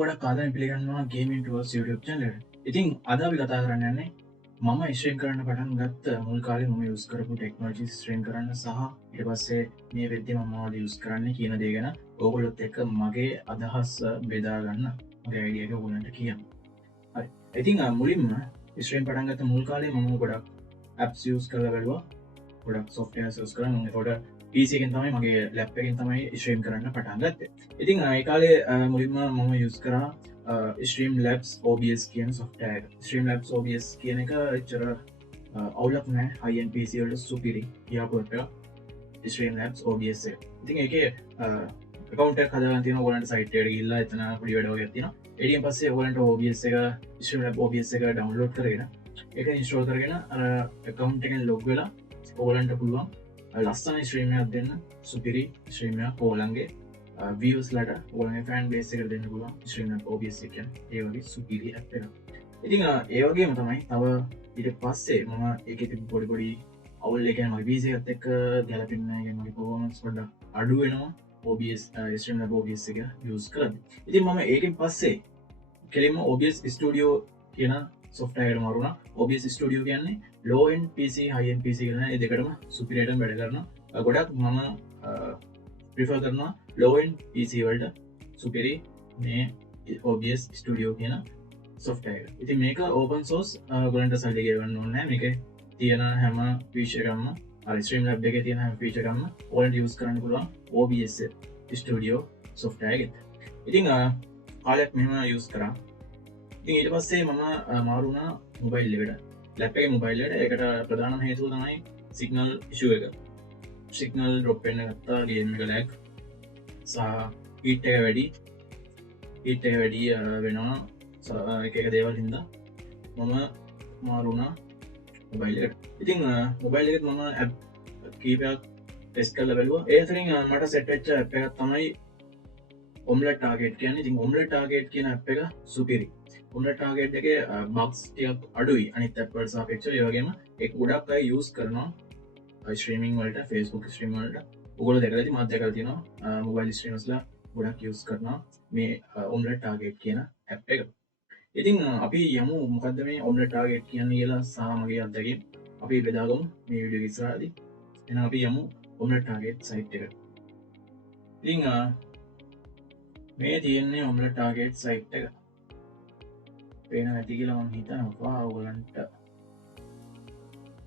ගොඩක් කාදන පිළිගන්නවා gamingtours YouTube channel එකට. ඉතින් අද අපි කතා කරන්න යන්නේ මම ස්ට්‍රීම් කරන්න පටන් ගත්ත මුල් කාලේ මම යූස් කරපු ටෙක්නොලොජි ස්ට්‍රීම් කරන්න සහ ඊට පස්සේ මේ වෙද්දී මම මොනවද යූස් කරන්නේ කියන දේ ගැන ඕගොල්ලොත් එක්ක මගේ අදහස් බෙදා ගන්න මගේ අයිඩියා එක ඕගොල්ලන්ට කියන්න. හරි. ඉතින් මුලින්ම ස්ට්‍රීම් පටන් ගත්ත මුල් කාලේ මම ගොඩක් apps යූස් කරලා බලුවා. ගොඩක් softwares යූස් කරා. මම ඒකට PC එකෙන් තමයි මගේ ලැප් එකෙන් තමයි ස්ට්‍රීම් කරන්න පටන් ගත්තේ. ඉතින් ඒ කාලේ මුලින්ම මම යූස් කරා Streamlabs OBS කියන software එක. Streamlabs OBS කියන එක එච්චර අවුලක් නැහැ. high end PC වලට සුපිරි කියපු එක Streamlabs OBS එක. ඉතින් ඒකේ account එකක් හදාගන්න තියෙනවා. ඔයගලන්ට site එකට ගිහිල්ලා එතන පොඩි වැඩ වගේක් තියෙනවා. ඊට පස්සේ ඔයගලන්ට OBS එක Streamlabs OBS එක download කරගෙන ඒක install කරගෙන අර account එකෙන් log වෙලා ඔයගලන්ට පුළුවන් ලස්සන ස්ට්‍රීම් එකක් දෙන්න. සුපිරි ස්ට්‍රීම් එකක් ඔයගලන්ගේ views ලට ඔයගලගේ fan base එකට දෙන්න පුළුවන් ස්ට්‍රීම් එක OBS එක කියන්නේ ඒ වගේ සුපිරි app එකක්. ඉතින් ඒ වගේම තමයි තව ඊට පස්සේ මම ඒකේ තිබු පොඩි අවුල් එක මගේ PC එකත් එක්ක ගැලපෙන්නේ නැහැ. ඒ මගේ performance පොඩ්ඩක් අඩු වෙනවා OBS Streamlabs OBS එක use කරද්දී. ඉතින් මම ඒකෙන් පස්සේ කෙලින්ම OBS Studio කියන software එකට මාරුණා. OBS Studio කියන්නේ low end PC high end PC කියන ඒ දෙකටම superior වැඩ කරනවා. ගොඩක් මම prefer කරනවා low end PC වලට superior මේ OBS Studio කියන software එක. ඉතින් මේක open source ඔයගලන්ට සල්ලි ගෙවන්න ඕනේ නැහැ. මේකේ තියෙන හැම feature එකක්ම Streamlabs එකේ තියෙන හැම feature එකක්ම ඔයගලන්ට use කරන්න පුළුවන් OBS Studio software එකෙත්. ඉතින් කාලයක් මෙහෙම use කරා. ඉතින් ඊට පස්සේ මම මාරුණා මොබයිල් එකට. ලැප් එකේ මොබයිල් එකට. ඒකට ප්‍රධානම හේතුව තමයි signal issue එක. signal drop වෙන්න ගත්තා, game එක lag සහ heat එක වැඩි වෙනවා. එක දේවල් හින්දා මම මාරුණා මොබයිල් එකට. ඉතින් මොබයිල් එකෙත් මම app කීපයක් ටෙස්ට් කරලා බැලුවා. ඒ අතරින් මට සෙට් වෙච්ච app එකක් තමයි Omlet target කියන්නේ. ඉතින් Omlet target කියන app එක සුපිරි. Omlet target එකේ bugs ටිකක් අඩුයි අනිත් app වලට සාපේක්ෂව. ඒ වගේම ඒක ගොඩක් අය use කරනවා ස්ට්‍රීමිංಗ್ වලට, Facebook ස්ට්‍රීම් වලට. ඔයගොල්ලෝ දැකලා ඇති, මම දැකලා තියෙනවා මොබයිල් ස්ට්‍රීමර්ස්ලා ගොඩක් use කරනවා මේ Omlet target කියන app එක. ඉතින් අපි යමු මොකද්ද මේ Omlet target කියන්නේ කියලා සහ මගේ අත්දැකීම් අපි බෙදාගමු මේ වීඩියෝ එක ඉස්සරහදී. එහෙනම් අපි යමු Omlet target site එකට. ඉතින් මේ තියෙන්නේ Omlet target site එක. පේන නැති කියලා මම හිතනවා ඔයගලන්ට.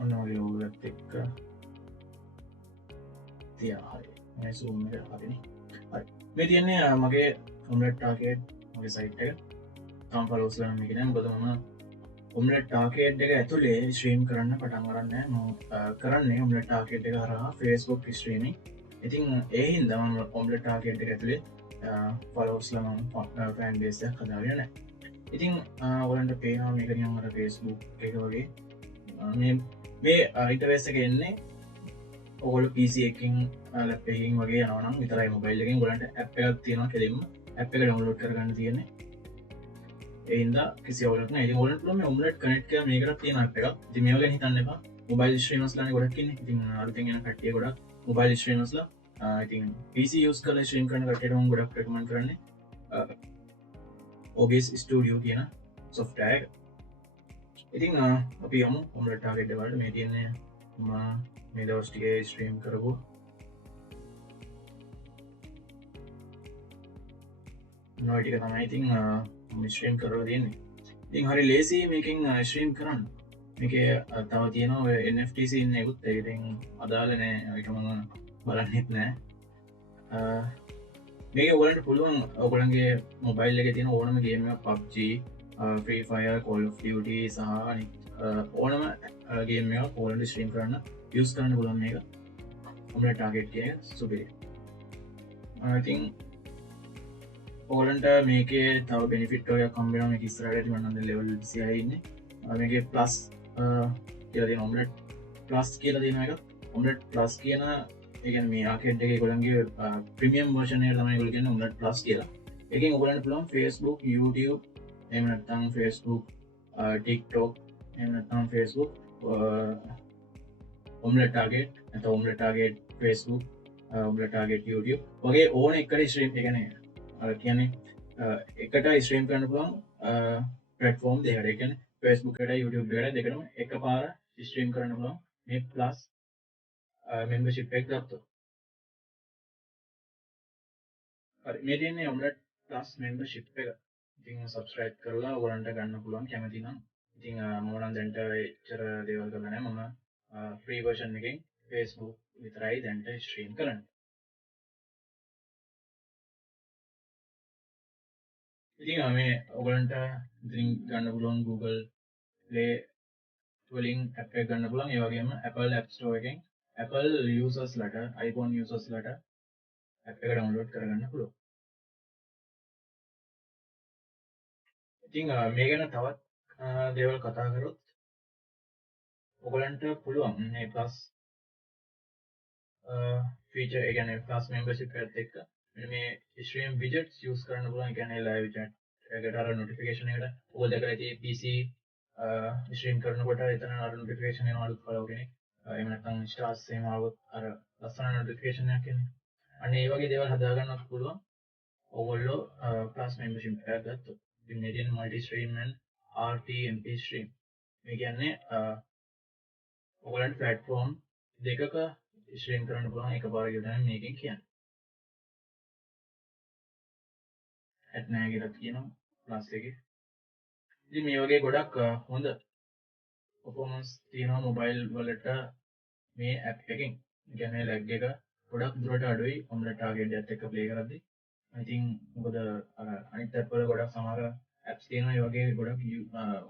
ඔන්න ඔය ඔයගලත් එක්ක තියා හරි. මේ zoom එක හරිනේ. හරි. මේ තියෙන්නේ මගේ Omlet target මගේ site එක. තාම followers ගන්න මේක නෑ. මොකද මම Omlet target එක ඇතුලේ ස්ට්‍රීම් කරන්න පටන් ගන්න නෑ. මම කරන්නේ Omlet target එක හරහා Facebook streaming. ඉතින් ඒ හින්දා මම Omlet target එක ඇතුලේ followers ලා මම fan base එකක් හදාගෙන නෑ. ඉතින් ඔයගලන්ට පේනවා මේක නිකන් අර Facebook එක වගේ. මේ ඉන්ටර්ෆේස් එක එන්නේ ඔයගොල්ලෝ PC එකකින් ලැප් එකකින් වගේ යනවා නම් විතරයි. මොබයිල් එකෙන් ඔයගලන්ට app එකක් තියෙනවා. කෙලින්ම app එක download කරගන්න තියෙන්නේ. ඒ හින්දා කිසි අවුලක් නැහැ. ඉතින් ඔයගලන්ට පුළුවන් මේ Omlet connect කියලා මේකට තියෙන app එකක්. ඉතින් මේව ගැන හිතන්න එපා. මොබයිල් ස්ට්‍රීමර්ස් ලානේ ගොඩක් ඉන්නේ. ඉතින් අලුතෙන් එන කට්ටිය ගොඩක් මොබයිල් ස්ට්‍රීමර්ස් ලා. ඉතින් PC use කරලා ස්ට්‍රීම් කරන කට්ටියට මම ගොඩක් recommend කරන්නේ OBS Studio කියන software එක. ඉතින් අපි යමු Omlet target වලට. මේ තියෙන්නේ මම මේ දවස් ටිකේ ස්ට්‍රීම් කරපු නොයි ටික තමයි. ඉතින් මම ස්ට්‍රීම් කරලා තියෙන්නේ. ඉතින් හරි ලේසි මේකෙන් ස්ට්‍රීම් කරන්න. මේකේ තව තියෙනවා ඔය NFT scene එකකුත්. ඒක ඉතින් අදාළ නෑ. ඒක මම බලන්නෙත් නෑ. මේක ඔයගලන්ට පුළුවන් ඔයගලන්ගේ මොබයිල් එකේ තියෙන ඕනම ගේම් එකක් PUBG, Free Fire, Call of Duty සහ ඕනම ගේම් එකක් ඔයගලන්ට ස්ට්‍රීම් කරන්න use කරන්න පුළුවන් මේක. Omlet target කියන සුපිරි. I think ඔයගලන්ට මේකේ තව benefit එකක් හම්බ වෙනවා. මේක ඉස්සරහට මම නම් level 26 ඉන්නේ. මේකේ plus කියලා තියෙන Omlet plus කියලා තියෙන එක. Omlet plus කියන ඒ කියන්නේ මේ ආකේඩ් එකේ ඔයගලන්ගේ ප්‍රීමියම් version එක තමයි ඔයගොල්ලෝ කියන්නේ Omlet plus කියලා. ඒකෙන් ඔයගලන්ට පුළුවන් Facebook, YouTube, එහෙම නැත්නම් Facebook, TikTok, එහෙම නැත්නම් Facebook Omlet target නැත්නම් Omlet target Facebook, Omlet target YouTube වගේ ඕන එකට ස්ට්‍රීම් එක කියන්නේ අර කියන්නේ එකට ස්ට්‍රීම් කරන්න පුළුවන් පලටෆෝර්ම් දෙකරකන Facebook ට YouTube ට දෙකරම එක පාර ස්ට්‍රීම් කරන්න පුළුවන් මේ ප්ලස් මෙම්බර්ෂිප් එක ගත්තු මේ තියන්නේ ඔම්ලට් ප්ලස් මෙම්බර්ෂිප් එක ඉතින් සබස්ක්‍රයිබ් කරලා ඔයගලන්ට ගන්න පුළුවන් කැමති නම් ඉතින් මම නම් දැන්ට එච්චර දේවල් කරලා නැහැ මම ෆ්‍රී වර්ෂන් එකෙන් Facebook විතරයි දැන්ට ස්ට්‍රීම් කරන්නේ ඉතින් මේ ඔයගලන්ට ඉතින් ගන්න පුළුවන් Google Play වලින් ඇප් එක ගන්න පුළුවන් ඒ වගේම Apple App Store එකෙන් Apple users ලට iPhone users ලට ඇප් එක ඩවුන්ලෝඩ් කරගන්න පුළුවන් ඉතින් මේ ගැන තවත් දේවල් කතා කරොත් ඔයගලන්ට පුළුවන් මේ ප්ලස් ෆීචර් එක කියන්නේ ප්ලස් membership එකත් එක්ක මේ stream widgets use කරන්න පුළුවන්. ඒ කියන්නේ live chat එකට අර notification එකට ඔයගොල්ලෝ දැකලා ඇති PC stream කරනකොට එතන අර notification එනවා අලුත් follow කෙනෙක්. එහෙම නැත්නම් stars එහෙම ආවොත් අර ලස්සන notification එකක් එන්නේ. අන්න ඒ වගේ දේවල් හදා ගන්නත් පුළුවන්. ඔයගොල්ලෝ plus membership එකක් ගත්තොත්. ඉතින් මේ තියෙන multi stream and RTMP stream. මේ කියන්නේ ඔයගලන්ට platform දෙකක ස්ට්‍රීම් කරන්න පුළුවන් එකපාරට තමයි මේකෙන් කියන්නේ. ඇඩ් නැහැ කියලා කියනවා ප්ලස් එකේ. ඉතින් මේ වගේ ගොඩක් හොඳ performance තියෙනවා මොබයිල් වලට මේ ඇප් එකෙන්. ඒ කියන්නේ ලැග් එක ගොඩක් දුරට අඩුයි ඔම්ලට් ටාගට් එකත් එක්ක ප්ලේ කරද්දී. ඉතින් මොකද අර අනිත් ඇප් වල ගොඩක් සමහර ඇප්ස් තියෙනවා ඒ වගේ ගොඩක්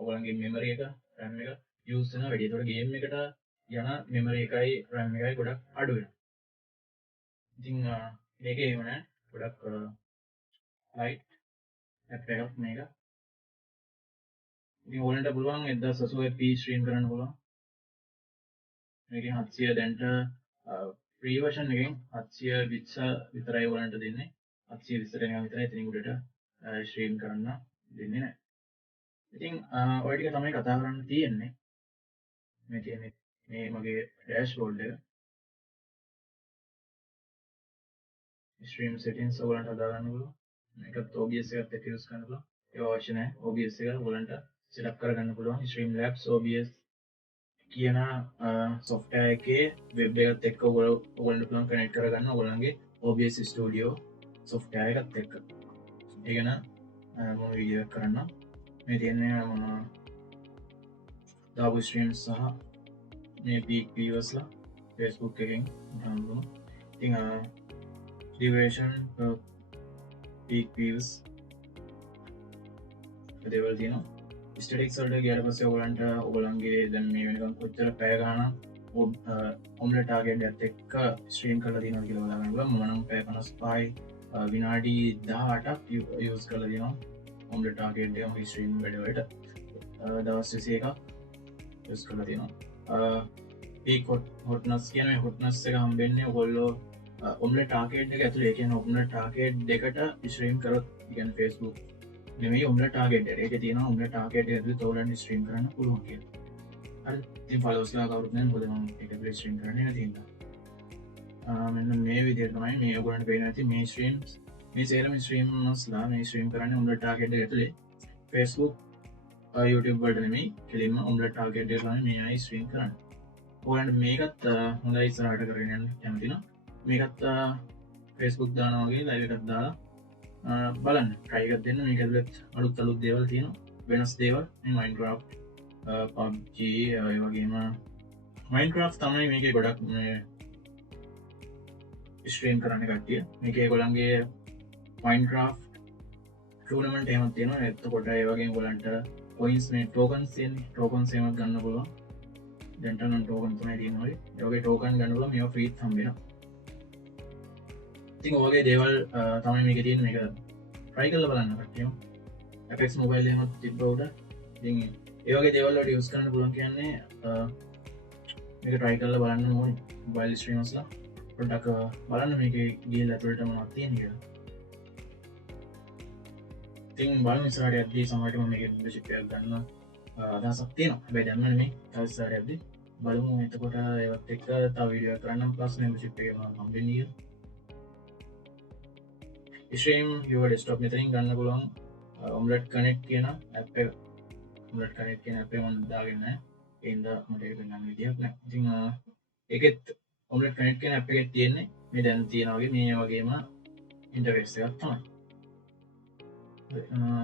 ඔයගලන්ගේ මෙමරි එක RAM එක යූස් වෙනවා වැඩි. ඒතකොට ගේම් එකට යන මෙමරි එකයි RAM එකයි ගොඩක් අඩු වෙනවා. ඉතින් මේකේ එහෙම නැහැ. ගොඩක් ලයිට් ඇප් එකක් මේක. ඉතින් ඔයගලන්ට පුළුවන් 1080p ස්ට්‍රීම් කරන්න පුළුවන්. මේකෙන් 700 දැන්ට ෆ්‍රී වර්ෂන් එකෙන් 720 විතරයි ඔයගලන්ට දෙන්නේ. 720 දෙනා විතරයි ඉතින් උඩට ස්ට්‍රීම් කරන්න දෙන්නේ නැහැ. ඉතින් ඔය ටික තමයි කතා කරන්න තියෙන්නේ. මේ තියෙන්නේ මේ මගේ ඩෑෂ්බෝඩ් එක. ස්ට්‍රීම් සෙටින්ග්ස් ඔයගලන්ට හදා ගන්න පුළුවන්. මේකත් OBS එකත් එක්ක යූස් කරන්න පුළුවන්. ඒක අවශ්‍ය නැහැ. OBS එක ඔයගලන්ට සෙටප් කරගන්න පුළුවන්. Streamlabs OBS කියන software එකේ web එකත් එක්ක ඔයගොල්ලන්ට පුළුවන් කනෙක්ට් කරගන්න ඔයගොල්ලන්ගේ OBS Studio software එකත් එක්ක. ඒක න මම වීඩියෝ එකක් කරන්නම්. මේ තියෙන්නේ මම දාපු ස්ට්‍රීම්ස් සහ මේ peak viewersලා Facebook එකෙන් ගන්නවා. ඉතින් duration per peak views දේවල් තියෙනවා. ස්ටටික්ස් වලට ගියාට පස්සේ ඔයගලන්ට ඔයගලන්ගේ දැන් මේ වෙනකන් කොච්චර පැය ගාණක් ඔම්ලට් ටාගට් එකත් එක්ක ස්ට්‍රීම් කරලා තියෙනවද කියලා බලන්න පුළුවන්. මම නම් පැය 55යි විනාඩි 18ක් යූස් කරලා තියෙනවා ඔම්ලට් ටාගට් එක මගේ ස්ට්‍රීම් වැඩවලට. දවස් 21ක් යූස් කරලා තියෙනවා. peak hotness කියන මේ hotness එක හම්බෙන්නේ ඔයගොල්ලෝ ඔම්ලට් ටාගට් එක ඇතුලේ. ඒ කියන්නේ ඔම්ලට් ටාගට් දෙකට ස්ට්‍රීම් කරොත් ඒ කියන්නේ Facebook නෙමෙයි ඔම්ලට් ටාගට් එක. ඒකේ තියෙනවා ඔම්ලට් ටාගට් එක ඇතුලේ ඔයගලන්ට ස්ට්‍රීම් කරන්න පුළුවන් කියලා. හරි. ඉතින් ෆලෝවර්ස් ලා කවුරුත් නැහැ මොකද මම ඒක ඇතුලේ ස්ට්‍රීම් කරන්නේ නැති හින්දා. මෙන්න මේ විදිහට තමයි මේ ඔයගලන්ට පේන ඇති මේ ස්ට්‍රීම්ස් මේ සේරම ස්ට්‍රීමර්ස්ලා මේ ස්ට්‍රීම් කරන්නේ ඔම්ලට් ටාගට් එක ඇතුලේ. Facebook YouTube වලට නෙමෙයි කෙලින්ම ඔම්ලට් ටාගට් එක තමයි මේ අය ස්ට්‍රීම් කරන්නේ. ඔයගලන්ට මේකත් හොඳයි ඉස්සරහට කරගෙන යන්න කැමති නම් මේකත් Facebook දානවා වගේ ලයිව් එකක් දාලා බලන්න try එකක් දෙන්න. මේක ඇතුළත් අලුත් දේවල් තියෙනවා වෙනස් දේවල්. මේ Minecraft PUBG ඒ වගේම Minecraft තමයි මේකේ ගොඩක් මේ ස්ට්‍රීම් කරන්න කට්ටිය. මේකේ ඒගොල්ලන්ගේ Minecraft ටූර්නමන්ට් එහෙමත් තියෙනවා. එතකොට ඒ වගේම ඔයගලන්ට coins මේ tokens තියෙන්නේ. tokens එහෙමත් ගන්න පුළුවන්. දැන්ට නම් token තමයි තියෙනවා. ඒ වගේ token ගන්න පුළුවන්. මේවා free හම්බෙනවා. ඉතින් ඔයගේ දේවල් තමයි මේකේ තියෙන. මේක try කරලා බලන්න කට්ටියම. Apex mobile එහෙමත් තිබ්බ උඩ. ඉතින් ඒ වගේ දේවල් වලට use කරන්න පුළුවන් කියන්නේ මේක try කරලා බලන්න ඕනේ mobile streamersලා. පොඩ්ඩක් බලන්න මේකේ ගිහලා ඇතුළට මොනවද තියෙන්නේ කියලා. ඉතින් බලමු ඉස්සරහට යද්දී සමහරට මම මේකේ membership එකක් ගන්න අදහසක් තියෙනවා. හැබැයි දැන් නෙමෙයි. තව ඉස්සරහට යද්දී බලමු. එතකොට ඒවත් එක්ක තව වීඩියෝ එකක් කරන්නම් plus membership එකේ මොනවද හම්බෙන්නේ කියලා. ස්ට්‍රීම් your desktop මෙතනින් ගන්න පුළුවන් Omlet Connect කියන app එක. Omlet Connect කියන app එක මම දාගෙන නැහැ. ඒ හින්දා මට ඒක ගන්න විදියක් නැහැ. ඉතින් ඒකෙත් Omlet Connect කියන app එකේ තියෙන්නේ මේ දැන් තියෙන වගේ මේ වගේම ඉන්ටර්ෆේස් එකක් තමයි.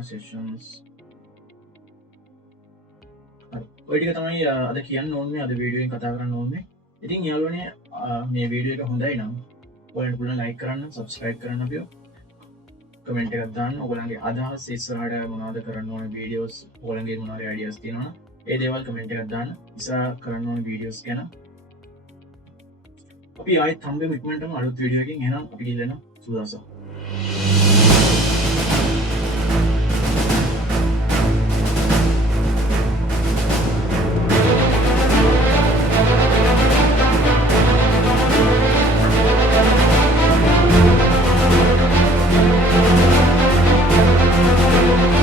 sessions ඔය ටික තමයි අද කියන්න ඕනේ අද වීඩියෝ එකෙන් කතා කරන්න ඕනේ. ඉතින් යාළුවනේ මේ වීඩියෝ එක හොඳයි නම් ඔයාලට පුළුවන් ලයික් කරන්න, subscribe කරන්න අපිව. කමෙන්ට් එකක් දාන්න. ඔයගලගේ අදහස් ඉස්සරහට මොනවද කරන්න ඕන වීඩියෝස්, ඔයගලගේ මොනවාරි අයිඩියාස් තියෙනවා නම් ඒ දේවල් කමෙන්ට් එකක් දාන්න. ඉස්සරහ කරන්න ඕන වීඩියෝස් ගැන. අපි ආයෙත් හම්බෙමු ඉක්මනටම අලුත් වීඩියෝ එකකින්. එහෙනම් අපි ගිහින් සුදාසා